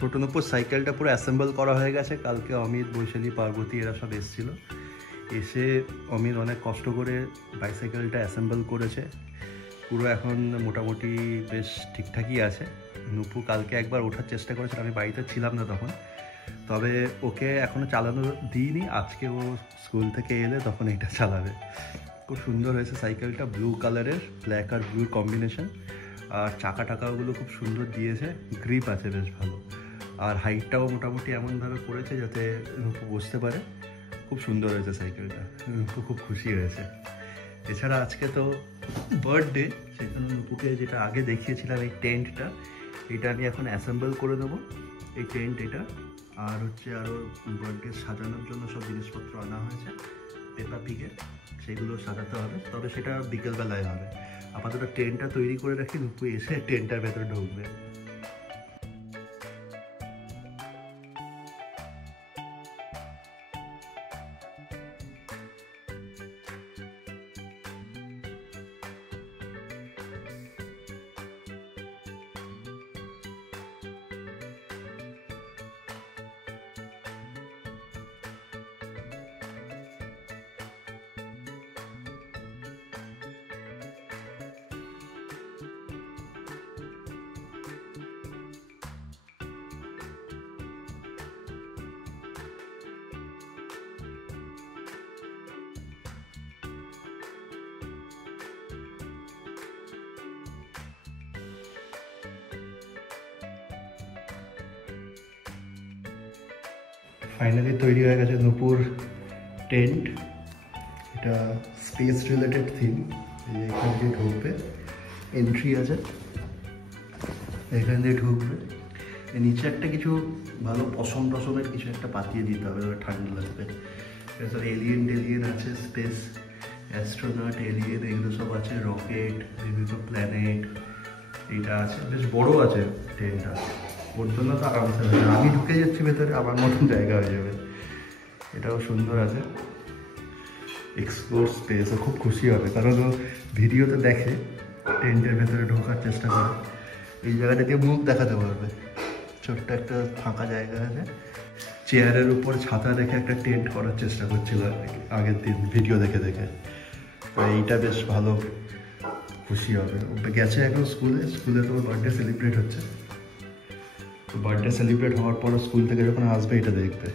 ছোট নূপুর সাইকেলটা পুরো অ্যাসেম্বল করা হয়ে গেছে। কালকে অমিত, বৈশালী, পার্বতী এরা সব এসেছিল। এসে অমিত অনেক কষ্ট করে বাইসাইকেলটা অ্যাসেম্বল করেছে। পুরো এখন মোটামুটি বেশ ঠিকঠাকই আছে। নূপু কালকে একবার ওঠার চেষ্টা করেছিল, আমি বাড়িতে ছিলাম না তখন, তবে ওকে এখনও চালানো দিইনি। আজকে ও স্কুল থেকে এলে তখন এটা চালাবে। খুব সুন্দর হয়েছে সাইকেলটা, ব্লু কালারের, ব্ল্যাক আর ব্লুর কম্বিনেশন। আর চাকা টাকাগুলো খুব সুন্দর দিয়েছে, গ্রিপ আছে বেশ ভালো। আর হাইটটাও মোটামুটি এমনভাবে করেছে যাতে নূপু বসতে পারে। খুব সুন্দর হয়েছে সাইকেলটা, নূপু খুব খুশি হয়েছে। এছাড়া আজকে তো বার্থডে, সেজন্য নূপুকে যেটা আগে দেখিয়েছিলাম এই টেন্টটা, এটা আমি এখন অ্যাসেম্বল করে দেবো। এই টেন্ট এটা, আর হচ্ছে আরও বার্থডে সাজানোর জন্য সব জিনিসপত্র আনা হয়েছে পেপা পিগের, সেগুলো সাজাতে হবে, তবে সেটা বিকেলবেলায় হবে। আপাতত টেন্টটা তৈরি করে রাখি, নূপু এসে টেন্টটার ভেতরে ঢুকবে। ফাইনালি তৈরি হয়ে গেছে নূপুর টেন্ট। এটা স্পেস রিলেটেড থিম। এখান দিয়ে ঢুকবে, এন্ট্রি আছে, এখান দিয়ে ঢুকবে। নিচে একটা কিছু ভালো পশমের কিছু একটা পাতিয়ে দিতে হবে, ঠান্ডা লাগবে। এছাড়া এলিয়েন টেলিয়েন আছে, স্পেস অ্যাস্ট্রোনট, এলিয়েন এগুলো সব আছে, রকেট, বিভিন্ন প্ল্যানেট, এইটা আছে। বেশ বড় আছে টেন্টটা, ওর জন্য তো আরামসে হবে। আমি ঢুকে যাচ্ছি ভেতরে, আমার মতন জায়গা হয়ে যাবে। এটাও সুন্দর আছে, এক্সপ্লোর স্পেস। ও খুব খুশি হবে, কারণ ও ভিডিওতে দেখে টেন্টের ভেতরে ঢোকার চেষ্টা করে। এই জায়গাটা দিয়ে মুখ দেখাতে পারবে। ছোট্ট একটা ফাঁকা জায়গা আছে, চেয়ারের উপর ছাতা রেখে একটা টেন্ট করার চেষ্টা করছিল আগের দিন ভিডিও দেখে দেখে। তো এইটা বেশ ভালো, খুশি হবে। গেছে এখন স্কুলে তো বার্থডে সেলিব্রেট হচ্ছে। তো বার্থডে সেলিব্রেট হওয়ার পর স্কুল থেকে যখন আসবে এটা দেখবে।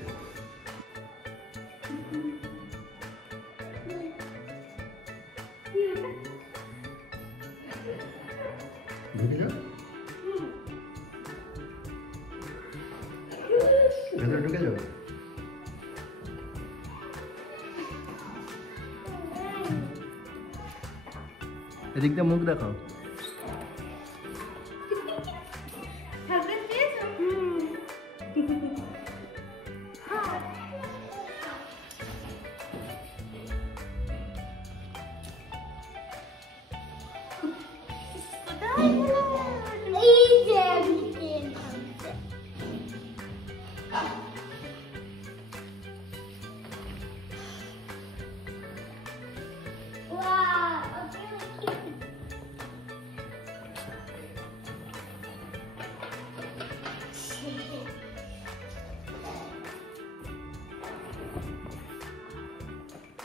ঢুকে যাও, ভেতরে ঢুকে যাও। এদিক দিয়ে মুখ দেখাও।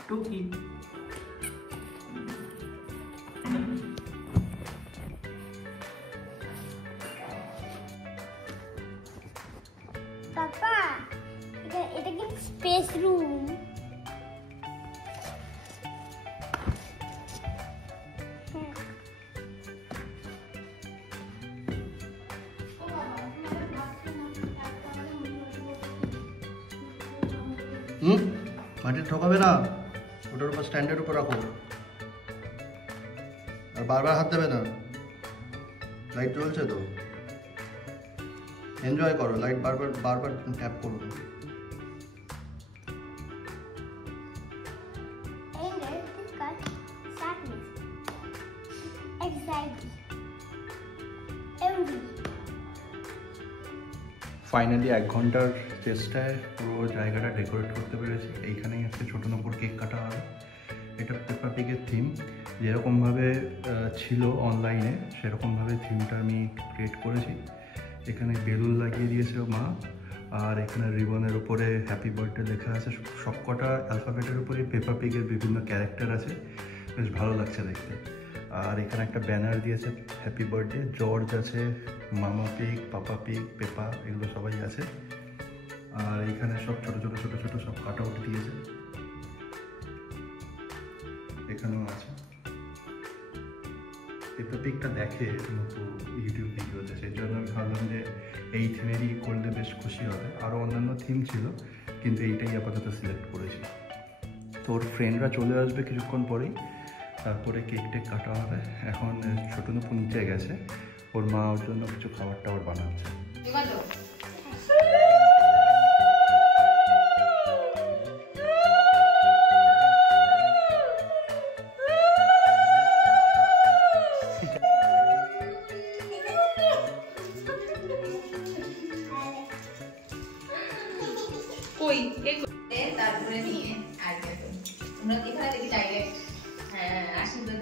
টুকি পাপা, এটা কি স্পেস রুম? মাটিতে ঠকাবে না, ওটার উপর স্ট্যান্ডের উপর রাখো, আর বারবার হাত দেবে না। লাইট জ্বলছে তো, এনজয় করো। লাইট বারবার বারবার ট্যাপ করো। ফাইনালি 1 ঘন্টার চেষ্টায় পুরো জায়গাটা ডেকোরেট করতে পেরেছি। এইখানেই একটা ছোটো নূপুর কেক কাটা হবে। এটা পেপা পিগের থিম, যেরকমভাবে ছিল অনলাইনে সেরকমভাবে থিমটা আমি ক্রিয়েট করেছি। এখানে বেলুন লাগিয়ে দিয়েছে মা, আর এখানে রিবনের উপরে হ্যাপি বার্থডে লেখা আছে। সবকটা অ্যালফাবেটের উপরে পেপা পিগের বিভিন্ন ক্যারেক্টার আছে, বেশ ভালো লাগছে দেখতে। আর এখানে একটা ব্যানার দিয়েছে হ্যাপি বার্থডে, জর্জ আছে, মামা পিগ, পাপা পিগ, পেপা, এগুলো সবাই আছে। আর এখানে সব ছোট ছোট ছোট ছোট সব কাট আউট দিয়েছে, এখানেও আছে। পেপা পিগটা দেখে ইউটিউব ভিডিওতে, সেই জন্য আমি ভাবলাম যে এই থিমেরই করলে বেশ খুশি হবে। আরও অন্যান্য থিম ছিল, কিন্তু এইটাই আপাতত সিলেক্ট করেছি। তো ওর ফ্রেন্ডরা চলে আসবে কিছুক্ষণ পরেই, তারপরে কেক টেক কাটা হবে। এখন ছোট নুপু নিচে গেছে, ওর মা ওর জন্য কিছু খাবার টাবার বানাচ্ছে। তারপরে নিয়ে আসবে তোমরা এখানে দেখি ডাইরেক্ট। হ্যাঁ আশীর্বাদ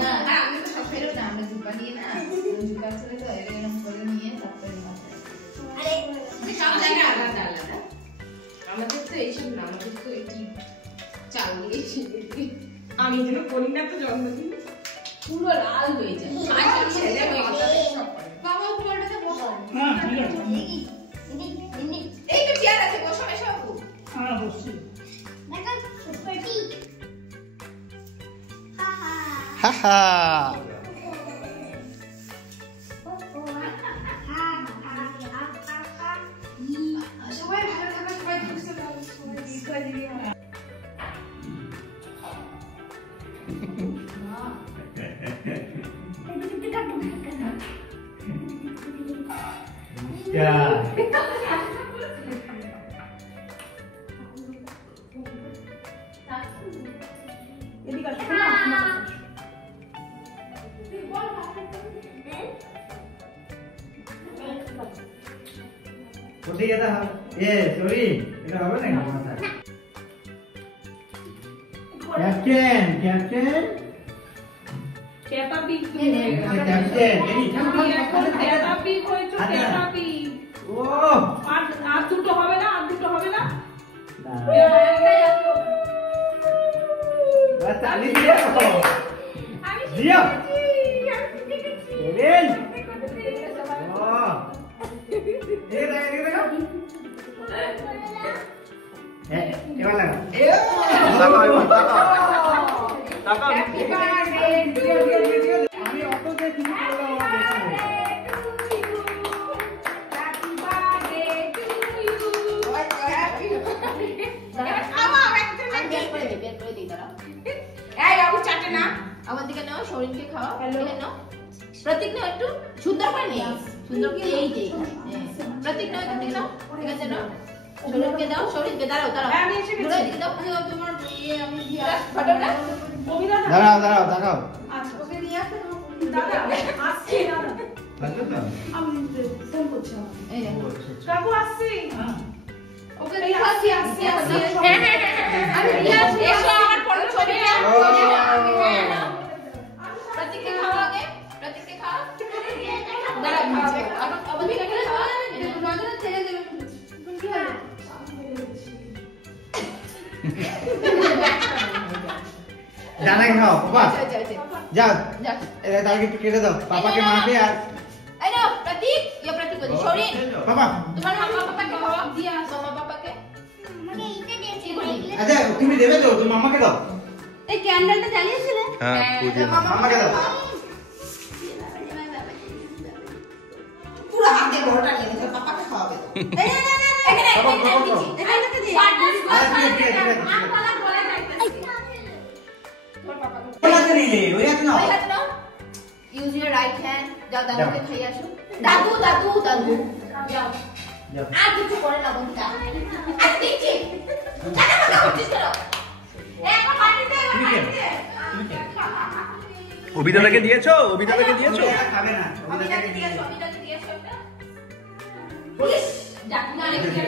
না, আমি তো সব ফেরো না, আমরা জুপা নিয়ে না, জুপা ছিল তো এরকম করে নিয়ে তারপরে সব জায়গায় আলাদা আলাদা। আমাদের তো এইসব না, আমাদের তো কি চাল দিয়েছি। আমি যেন করি না তো জন্মদিন পুরো লাল হয়ে যায়। ছেলে বাবা উপরটাতে বসো। হ্যাঁ ঠিক আছে, এই তো চেয়ার আছে, বসো এসো। হ্যাঁ বসছি। হাহা সবাই ভালো থাকো, সবাই সুস্থ থাকো, সবাই দীর্ঘজীবী হও। দুটো হবে না, আর দুটো হবে না। আমার দিকে নাও, শরীরকে খাওয়া, প্রতীক নাও, একটু সুন্দর করে নিয়ে সুন্দর করে এই যে প্রতীক নাও, এখান থেকে নাও, ঠিক আছে নাও, শরীরকে দাও, শরীরকে দাঁড়াও দাঁড়াও, আমি এসে দিকে দাও, তোমার আমি ফটোটা দাঁড়াও দাঁড়াও দাঁড়াও। আচ্ছা ওকে নিয়ে আসো দাদা, আসছি দাদা, আমি ফোন করছি। এই দেখো কাকু আসছি, ওকে নিয়ে আসছি আসছি আসছি। হ্যাঁ হ্যাঁ হ্যাঁ, আরে এসো আমার ফটো ছবি নাও। প্রতীককে খাওয়া আগে, প্রতীককে খাওয়া, দাঁড়াও খাওয়াবে, আবার দিকে খাওয়া, এটা নজরে ছেড়ে দেবে। কি হবে दाना खाओ पापा जाओ दाल के केटे दो पापा के माँ पे यार आई नो प्रतीक ये प्रतीक को छोड़ी पापा तुम्हारे मम्मा पापा के खावा दिया मम्मा पापा के मने इते দিয়েছি अच्छा तुम भी देवे दो तुम मामा के दो এই ক্যান্ডেলটা জ্বালিয়েছিলে হ্যাঁ পুজো मामा के दो पूरा हाथ दे बड़टा নিয়ে নিতে পাপা কে খাওয়াবে তো এই এখানে এখানে দিয়ে আম কলা গলায় যাইতেছে তোমার পাপা কে बोला तो नहीं ले वो याद ना यूज योर राइट हैंड जाओ दादू के खाई आसो दादू दादू दादू जाओ आज কিছু করে না বন্ধু আজ দেখছি জানা কথা উঠিস করো এখন পাটিতে অভিদাটাকে দিয়েছো? অভিদাটাকে দিয়েছো? खावे ना অভিদাকে দিয়েছো একটা পুলিশ ডাকি না রেখে